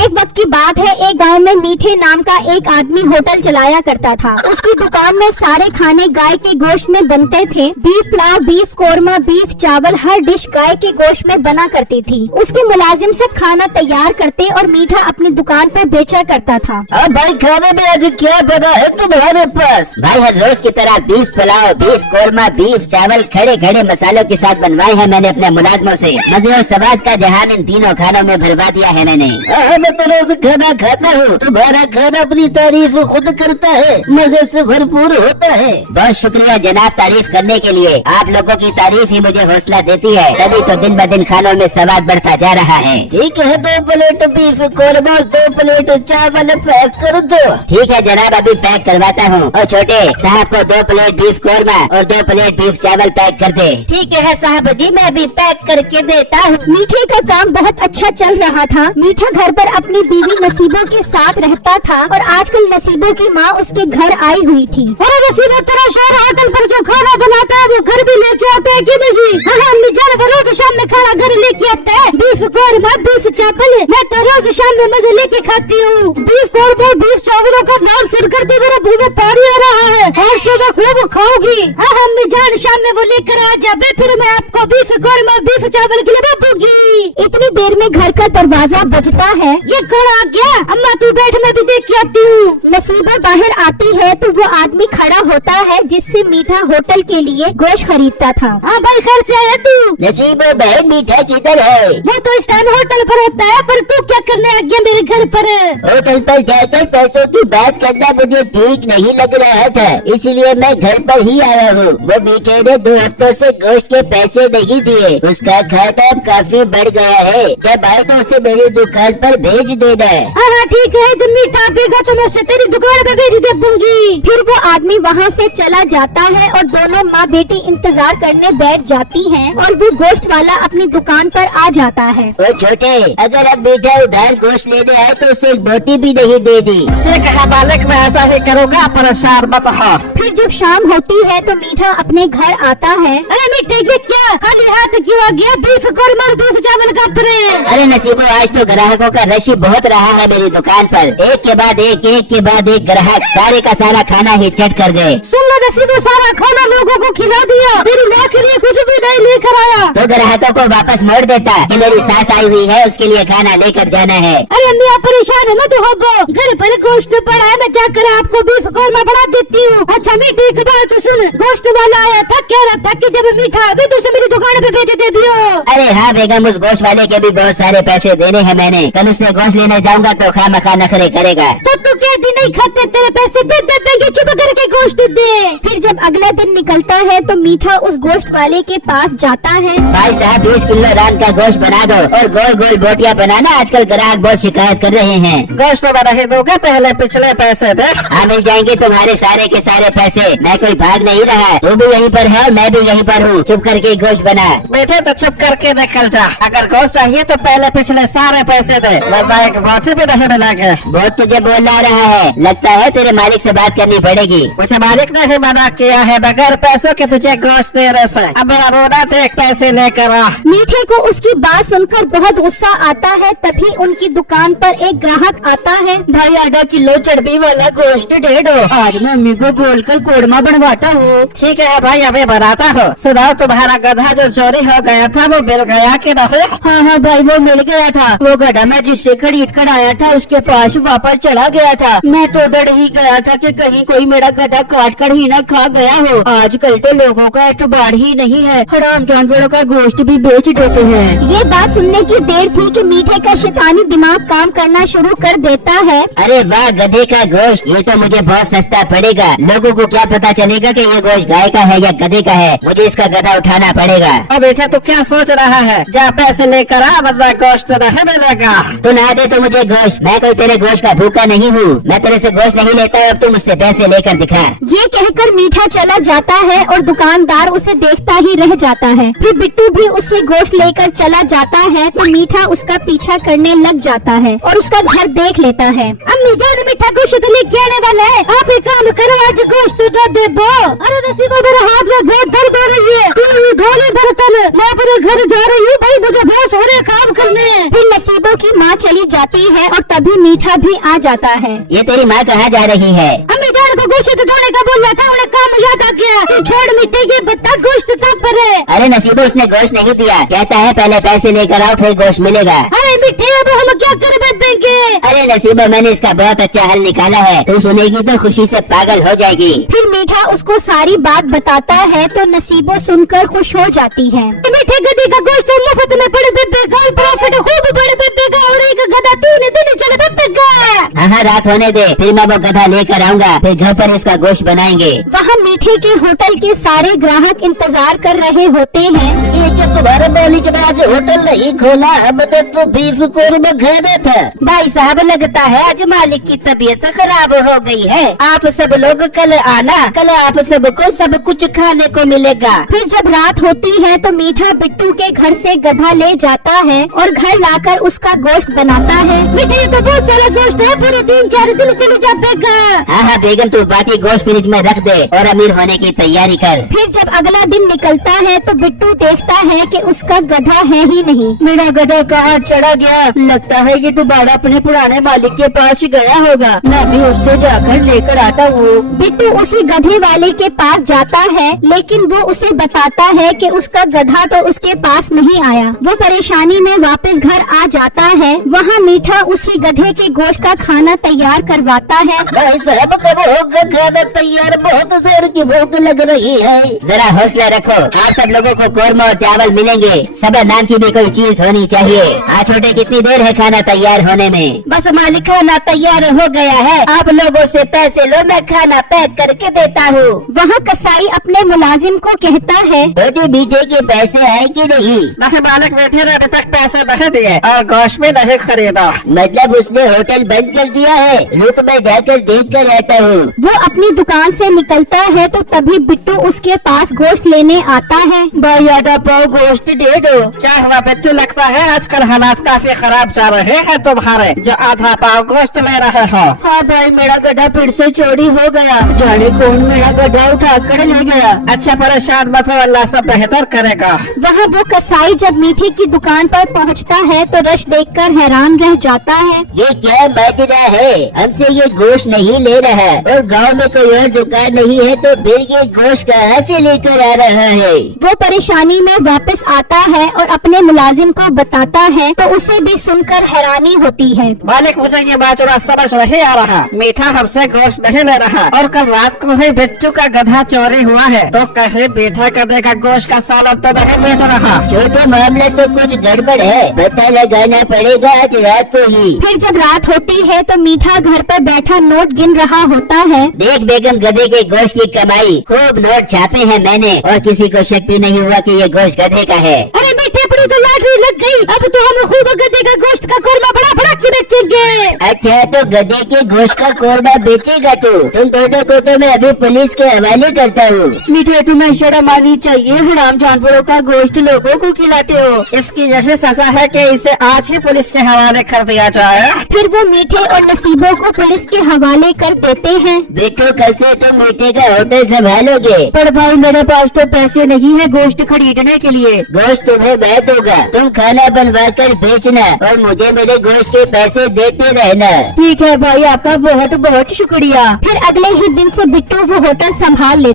एक वक्त की बात है, एक गांव में मीठे नाम का एक आदमी होटल चलाया करता था। उसकी दुकान में सारे खाने गाय के गोश्त में बनते थे। Beef pulao, beef korma, beef चावल, हर डिश गाय के गोश्त में बना करती थी। उसके मुलाजिम सब खाना तैयार करते और मीठा अपनी दुकान पर बेचा करता था। अब भाई खाने में आज क्या बना है तुम्हारे पास? भाई हर रोज की तरह beef pulao, beef korma, beef चावल खड़े खड़े मसालों के साथ बनवाए हैं मैंने अपने मुलाजमों से। मजे और स्वाद का जहान इन तीनों खानों में भरवा दिया है मैंने। मैं तो रोज खाना खाता हूँ, तुम्हारा खाना अपनी तारीफ खुद करता है, मजे से भरपूर होता है। बहुत शुक्रिया जनाब तारीफ करने के लिए। आप लोगों की तारीफ ही मुझे हौसला देती है, तभी तो दिन ब दिन खानों में स्वाद बढ़ता जा रहा है। ठीक है, 2 प्लेट बीफ कोरमा, 2 प्लेट चावल पैक कर दो। ठीक है जनाब, अभी पैक करवाता हूँ। और छोटे साहब को 2 प्लेट बीफ कोरमा और 2 प्लेट बीफ चावल पैक कर दे। ठीक है साहब जी, मैं अभी पैक करके देता हूँ। मीठे का काम बहुत अच्छा चल रहा था। मीठा घर पर अपनी बीवी नसीबों के साथ रहता था और आजकल नसीबों की माँ उसके घर आई हुई थी। अरे नसीबा, तेरा शोहर होटल पर जो खाना बनाता है वो घर भी लेके आता है कि नहीं? अम्मी जान, वो रोज शाम में खाना घर लेके आता है। बीफ कोरमा, बीफ चावल मैं तो रोज शाम में मजे लेके खाती हूँ। बीफ कोरमा, बीफ चावलों का नाम सुनकर तो मेरा मुँह में पानी आ रहा है। आज तो मैं खूब खाऊंगी। अम्मी जान, शाम में वो लेकर आ जाए, फिर मैं आपको बीफ कोरमा, बीफ चावल खिलाऊंगी। इतनी देर में घर का दरवाजा बजता है। ये कौन आ गया? अम्मा तू बैठ, मैं भी देख के आती हूँ। नसीबा बाहर आती है तो वो आदमी खड़ा होता है जिससे मीठा होटल के लिए गोश्त खरीदता था। हाँ भाई, घर से आया तू? नसीब बहन मीठा किधर है? वो तो इस टाइम होटल पर होता है, पर तू क्या करने आ गया मेरे घर पर? होटल पर जाकर पैसों की बात करना मुझे ठीक नहीं लग रहा था, इसलिए मैं घर पर ही आया हूँ। वो मीठे ने 2 हफ्तों से गोश्त के पैसे नहीं दिए। उसका खाता अब काफी बढ़ गया है। जब आए तो उसे मेरी दुकान पर भेज देना। हाँ ठीक है, जब मीठा आएगा तो मैं उसे तेरी दुकान पे भेज दूंगी। फिर वो आदमी वहाँ से चला जाता है और दोनों माँ बेटी इंतजार करने बैठ जाती हैं और वो गोश्त वाला अपनी दुकान पर आ जाता है। ओ छोटे, अगर अब मीठा उधार गोश्त लेने आए तो उसे एक बोटी भी नहीं दे दी। बालक, मैं ऐसा ही करूँगा, परेशान मत हो। फिर जब शाम होती है तो मीठा अपने घर आता है। अरे मीठे, ये क्या खाली हाथ क्यों आ गया? बीफ कोरमा और बीफ चावल का अरे नसीबो, आज तो ग्राहकों का रश ही बहुत रहा है मेरी दुकान पर। एक के बाद एक ग्राहक सारे का सारा खाना ही चट कर गए। सुन लो नसीबो, सारा खाना लोगों को खिला दिया, तेरी माँ के लिए कुछ भी नहीं लेकर आया। तो ग्राहकों को वापस मोड़ देता कि मेरी सास आई हुई है, उसके लिए खाना लेकर जाना है। अरे अम्मी, आप परेशान मत हो, घर पर गोश्त पड़ा है, मैं जाकर आपको बीफ कोरमा बना देती हूँ। अच्छा मीठी, एक बात सुन, गोश्त वाला आया था, कह रहा था कि जब मीठा आवे तो उसे मेरी दुकान पे भेज दे दियो। अरे हाँ बेगम, उस गोश्त वाले के भी बहुत सारे पैसे देने हैं मैंने। कल उससे गोश्त लेने जाऊंगा तो खामखा नखरे करेगा। तो तू कहती नहीं खाते, तेरे पैसे दे देंगे, चुप करके गोश्त दे। फिर जब अगला दिन निकलता है तो मीठा उस गोश्त वाले के पास जाता है। भाई साहब, 20 किलो रान का गोश्त बना दो और गोल गोल बोटियाँ बनाना। आजकल ग्राहक बहुत शिकायत कर रहे हैं। गोश्त बना ही दोगे, पहले पिछले पैसे दे। हाँ, मिल जाएंगे तुम्हारे सारे के सारे पैसे। मैं कोई भाग नहीं रहा, तू भी यहीं पर है, मैं भी यहीं पर हूँ। चुप करके गोश्त बना। बेटे तो चुप करके निकल जा। अगर गोश्त चाहिए तो पहले पिछले सारे पैसे दे, वरना एक बोटी भी नहीं मिलेंगे। बहुत तुझे बोलना रहा है, लगता है तेरे मालिक से बात करनी पड़ेगी। मुझे मालिक ने ही मना किया है, बगैर पैसों के तुझे गोश्त दे रहे से। अब मेरा रोना देख, पैसे लेकर आ। मीठे को उसकी बात सुनकर बहुत गुस्सा आता है। तभी उनकी दुकान पर एक ग्राहक आता है। भाई, आधा किलो चर्बी वाला गोश्त दे दो। आज मम्मी को बोलकर कोरमा बनवाता हूँ। ठीक है भाई, अभी बनाता हूँ। सुनाओ, तुम्हारा गधा जो चोरी हो गया था वो मिल गया कि नहीं? हाँ भाई, वो मिल गया था। वो गधा मैं जिससे खरीद कर आया था उसके पास वापस चला गया था। मैं तो डर ही गया था कि कहीं कोई मेरा गधा काट कर ही न खा गया हो। आजकल तो लोगों का एतबार ही नहीं है, हराम जानवरों का गोश्त भी बेच देते हैं। ये बात सुनने की देर थी कि मीठे का शैतानी दिमाग काम करना शुरू कर देता है। अरे वाह, गधे का गोश्त, ये तो मुझे बहुत सस्ता पड़ेगा। लोगों को क्या पता चलेगा कि ये गोश्त गाय का है या गधे का है। मुझे इसका गधा उठाना पड़ेगा। अब बेटा तो क्या सोच रहा है? जा पैसे लेकर आ, वरना गोश्त नहीं मिलेगा। तू ना दे तो मुझे गोश्त, मैं कोई तेरे गोश्त का भूखा नहीं हूँ। मैं तेरे से गोश्त नहीं लेता, अब तू मुझसे पैसे लेकर दिखा। ये कहकर मीठा चला जाता है और दुकानदार उसे देखता ही रह जाता है। फिर बिट्टू भी उससे गोश्त लेकर चला जाता है तो मीठा उसका पीछा करने लग जाता है और उसका घर देख लेता है। अम्मी जान मीठा गोश्त लेके आने वाला है, आप एक काम करो, आज गोश्त दो दे दो। अरे नसीबा मेरे हाथ में बहुत दर्द हो रही है, तू धोले बर्तन, मैं अपने घर जा रही हूँ भाई, मुझे बहुत हो रहे काम करने। फिर नसीबों की माँ चली जाती है और तभी मीठा भी आ जाता है। ये तेरी माँ कहाँ जा रही है? अम्मी जान को गोश्त धोने का बोल रहा था, उन्हें काम याद आ गया। तू छोड़ मिट्टी के बता, गोश्त कहाँ पर है? अरे नसीबो, उसने गोश्त नहीं दिया, कहता है पहले पैसे लेकर आओ फिर गोश्त मिलेगा। अरे मिट्टी, अब हम क्या कर देंगे? अरे नसीबो, मैंने इसका बहुत अच्छा हल निकाला है, तू सुनेगी तो खुशी से पागल हो जाएगी। फिर मीठा उसको सारी बात बताता है तो नसीबो सुनकर खुश हो जाती है। मीठे गधे का गोश्त मुफ्त में बड़े बेबे का, प्रॉफिट खूब बड़े बेबे का, और एक गधा तूने चले बेबे का। हाँ, रात होने दे, फिर मैं वो गधा लेकर आऊंगा, फिर घर पर इसका गोश्त बनाएंगे। वहाँ मीठे के होटल के सारे ग्राहक इंतजार कर रहे होते हैं। ये क्या तुम्हारे मालिक ने आज होटल नहीं खोला? अब तो बीफ कोरमा खाना था। भाई साहब, लगता है आज मालिक की तबीयत खराब हो गई है। आप सब लोग कल आना, कल आप सबको सब कुछ खाने को मिलेगा। फिर जब रात होती है तो मीठा बिट्टू के घर से गधा ले जाता है और घर लाकर उसका गोश्त बनाता है। मीठे, ये तो बहुत सारा गोश्त है, पूरे 3-4 दिन चले जाएगा। हाँ, बेगम तू बाकी गोश्त फ्रिज में रख दे और अमीर होने की तैयारी कर। फिर जब अगला दिन निकलता है तो बिट्टू देखता है कि उसका गधा है ही नहीं। मेरा गधा कहाँ चढ़ा गया? लगता है ये दोबारा अपने पुराने मालिक के पास गया होगा। मैं भी उससे जाकर लेकर आता हूँ। बिट्टू उसी गधे वाले के पास जाता है, लेकिन वो उसे बताता है कि उसका गधा तो उसके पास नहीं आया। वो परेशानी में वापस घर आ जाता है। वहाँ मीठा उसी गधे के गोश्त का खाना तैयार करवाता है। भाई साहब, कब होगा खाना तैयार? बहुत जोर की भूख लग रही है। जरा हौसला रखो, आप सब लोगों को कोरमा और चावल मिलेंगे। सबर नाम की भी कोई चीज होनी चाहिए। आज छोटे, कितनी देर है खाना तैयार होने में? बस मालिक, खाना तैयार हो गया है, आप लोगों से पैसे लो, मैं खाना पैक करके देता हूँ। वहाँ कसाई अपने मुलाजिम को कहता है, छोटे मीठे के पैसे आए कि नहीं? मालिक, मीठे ने अभी तक पैसे नहीं दिए और गोश्त भी नहीं खरीदा। मतलब उसने होटल बंद कर दिया है? रुक, मैं जाकर देख कर आता हूँ। वो अपनी दुकान से निकलता है तो तभी बिट्टू उसके पास गोश्त लेने आता है। भाई आधा पाव गोश्त दे दो। क्या हुआ बिट्टू? लगता है आजकल हालात काफी खराब जा रहे हैं तुम्हारे, जो आधा पाव गोश्त ले रहे हो। हाँ भाई, मेरा गधा फिर से चोरी हो गया, जाने कौन मेरा गधा उठा कर ले गया। अच्छा, परेशान मत हो, अल्लाह सब बेहतर करेगा। वहाँ वो कसाई जब मीठे की दुकान पर पहुँचता है तो रश देखकर हैरान रह जाता है। ये क्या माजरा है? हमसे ये गोश्त नहीं ले रहा और गांव में कोई और दुकान नहीं है, तो फिर ये गोश्त कहाँ से लेकर आ रहा है? वो परेशानी में वापस आता है और अपने मुलाजिम को बताता है तो उसे भी सुनकर हैरानी होती है। मालिक, मुझे ये बात समझ नहीं आ रहा। मीठा हमसे गोश्त नहीं ले रहा और कल रात को ही बिट्टू का गधा चोरी हुआ है, तो कहीं मीठा गधे का गोश्त का सालन तो नहीं बेच रहा। छोटे मामले तो कुछ गड़बड़ है, पता लगाना पड़ेगा आज रात को ही। फिर जब रात होती है तो मीठा घर पर बैठा नोट गिन रहा होता है। देख बेगम, गधे के गोश्त की कमाई, खूब नोट छापे हैं मैंने और किसी को शक भी नहीं हुआ कि ये गोश्त गधे का है। अरे मीठे, अपनी तो लॉटरी लग गई, अब तो हम खूब गधे का गोश्त का कोरमा बड़ा के बेचेंगे। अच्छा, तो गधे के गोश्त का कोरमा बेचेगा तू? तुम दोनों को तो मैं अभी पुलिस के हवाले करता हूँ। मीठे, तुम्हें शर्म आनी चाहिए, हराम जानवरों का गोश्त लोगों को खिलाते हो। इसकी यही सजा है कि इसे आज ही पुलिस के हवाले कर दिया जाए। फिर वो मीठे और नसीबों को पुलिस के हवाले कर देते हैं। देखो, कल से तुम मीठे का होटल संभालोगे। पर भाई, मेरे पास तो पैसे नहीं है गोश्त खरीदने के लिए। गोश्त तुम्हें बैठ होगा, तुम खाना बनवा कर बेचना और मुझे मेरे गोश्त के पैसे देते रहना। ठीक है भाई, आपका बहुत बहुत शुक्रिया। फिर अगले ही दिन से बिट्टू वो होटल संभाल लेता